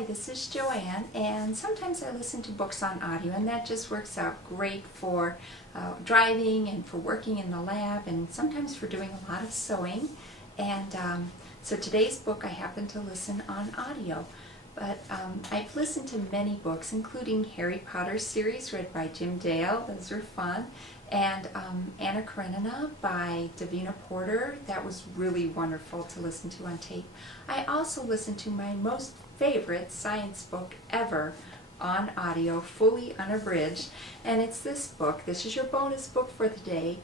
Hi, this is Joanne, and sometimes I listen to books on audio, and that just works out great for driving and for working in the lab, and sometimes for doing a lot of sewing. And so today's book I happen to listen on audio. But I've listened to many books, including Harry Potter series read by Jim Dale. Those are fun. And Anna Karenina by Davina Porter. That was really wonderful to listen to on tape. I also listened to my most favorite science book ever on audio, fully unabridged, and it's this book. This is your bonus book for the day,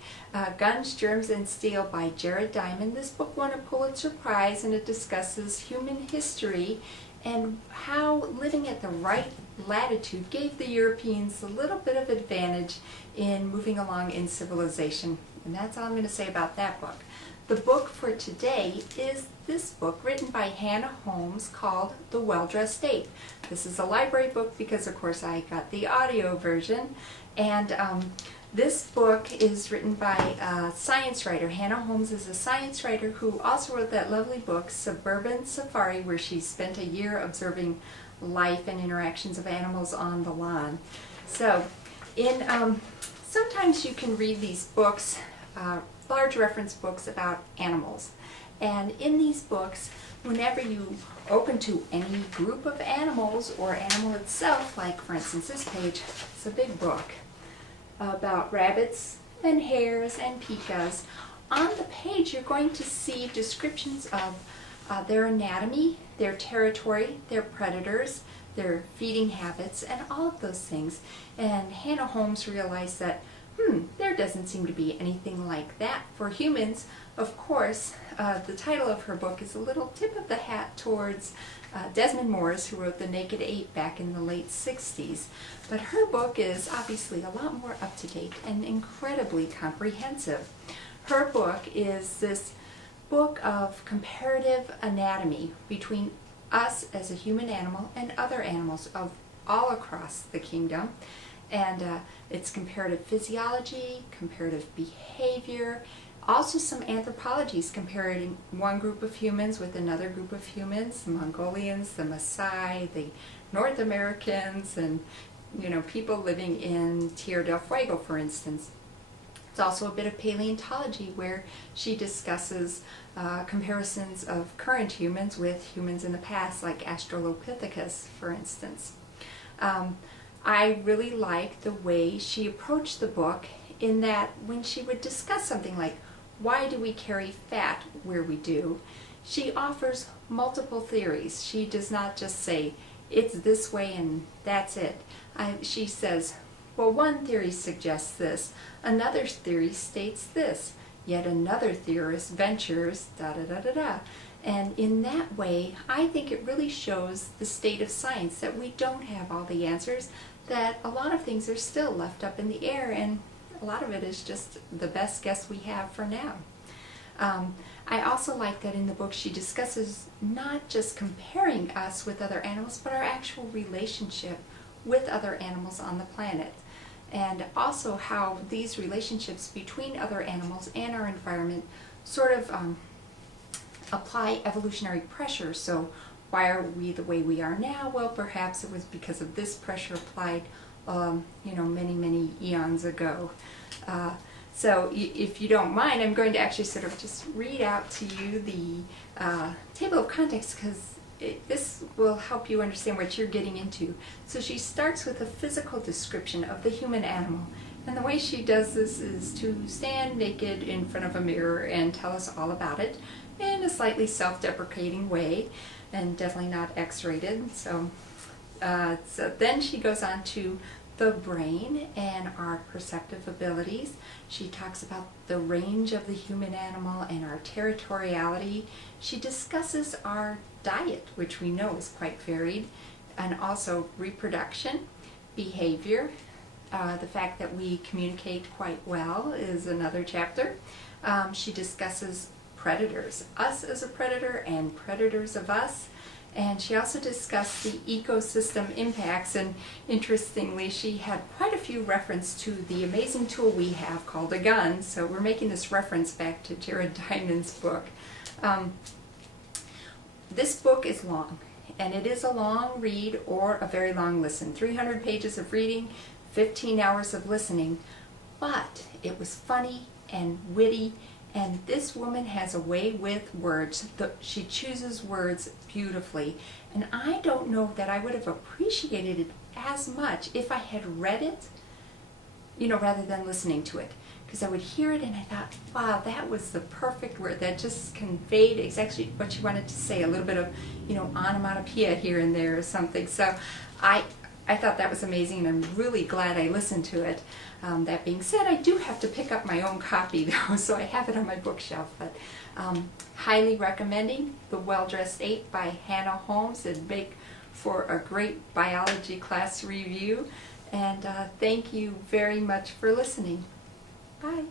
Guns, Germs, and Steel by Jared Diamond. This book won a Pulitzer Prize, and it discusses human history and how living at the right latitude gave the Europeans a little bit of advantage in moving along in civilization. And that's all I'm going to say about that book. The book for today is this book written by Hannah Holmes called The Well Dressed Ape. This is a library book because, of course, I got the audio version. And this book is written by a science writer. Hannah Holmes is a science writer who also wrote that lovely book, Suburban Safari, where she spent a year observing life and interactions of animals on the lawn. So, sometimes you can read these books, large reference books about animals. And in these books, whenever you open to any group of animals or animal itself, like for instance this page, it's a big book about rabbits and hares and pikas. On the page you're going to see descriptions of their anatomy, their territory, their predators, their feeding habits, and all of those things. And Hannah Holmes realized that there doesn't seem to be anything like that for humans. Of course, the title of her book is a little tip of the hat towards Desmond Morris, who wrote The Naked Ape back in the late 60s. But her book is obviously a lot more up-to-date and incredibly comprehensive. Her book is this book of comparative anatomy between us as a human animal and other animals of all across the kingdom. And it's comparative physiology, comparative behavior, also some anthropologies comparing one group of humans with another group of humans, the Mongolians, the Maasai, the North Americans, and people living in Tierra del Fuego, for instance. It's also a bit of paleontology where she discusses comparisons of current humans with humans in the past, like Australopithecus, for instance. I really like the way she approached the book in that when she would discuss something like, why do we carry fat where we do, she offers multiple theories. She does not just say, it's this way and that's it. She says, well, one theory suggests this, another theory states this, yet another theorist ventures da-da-da-da-da. And in that way, I think it really shows the state of science, that we don't have all the answers, that a lot of things are still left up in the air, and a lot of it is just the best guess we have for now. I also like that in the book she discusses not just comparing us with other animals, but our actual relationship with other animals on the planet. And also how these relationships between other animals and our environment sort of apply evolutionary pressure. So why are we the way we are now? Well, perhaps it was because of this pressure applied many, many eons ago. So if you don't mind, I'm going to actually sort of just read out to you the table of contents, because this will help you understand what you're getting into. So she starts with a physical description of the human animal. And the way she does this is to stand naked in front of a mirror and tell us all about it in a slightly self-deprecating way, and definitely not X-rated. So then she goes on to the brain and our perceptive abilities. She talks about the range of the human animal and our territoriality. She discusses our diet, which we know is quite varied, and also reproduction, behavior. The fact that we communicate quite well is another chapter. She discusses predators, us as a predator and predators of us. And she also discussed the ecosystem impacts, and interestingly she had quite a few references to the amazing tool we have called a gun, so we're making this reference back to Jared Diamond's book. This book is long, and it is a long read or a very long listen. 300 pages of reading, 15 hours of listening, but it was funny and witty, and this woman has a way with words. She chooses words beautifully, and I don't know that I would have appreciated it as much if I had read it, you know, rather than listening to it. Because I would hear it and I thought, wow, that was the perfect word. That just conveyed exactly what she wanted to say. A little bit of, you know, onomatopoeia here and there or something. So I thought that was amazing, and I'm really glad I listened to it. That being said, I do have to pick up my own copy though, so I have it on my bookshelf. But highly recommending The Well Dressed Ape by Hannah Holmes. It'd make for a great biology class review. And thank you very much for listening. Bye.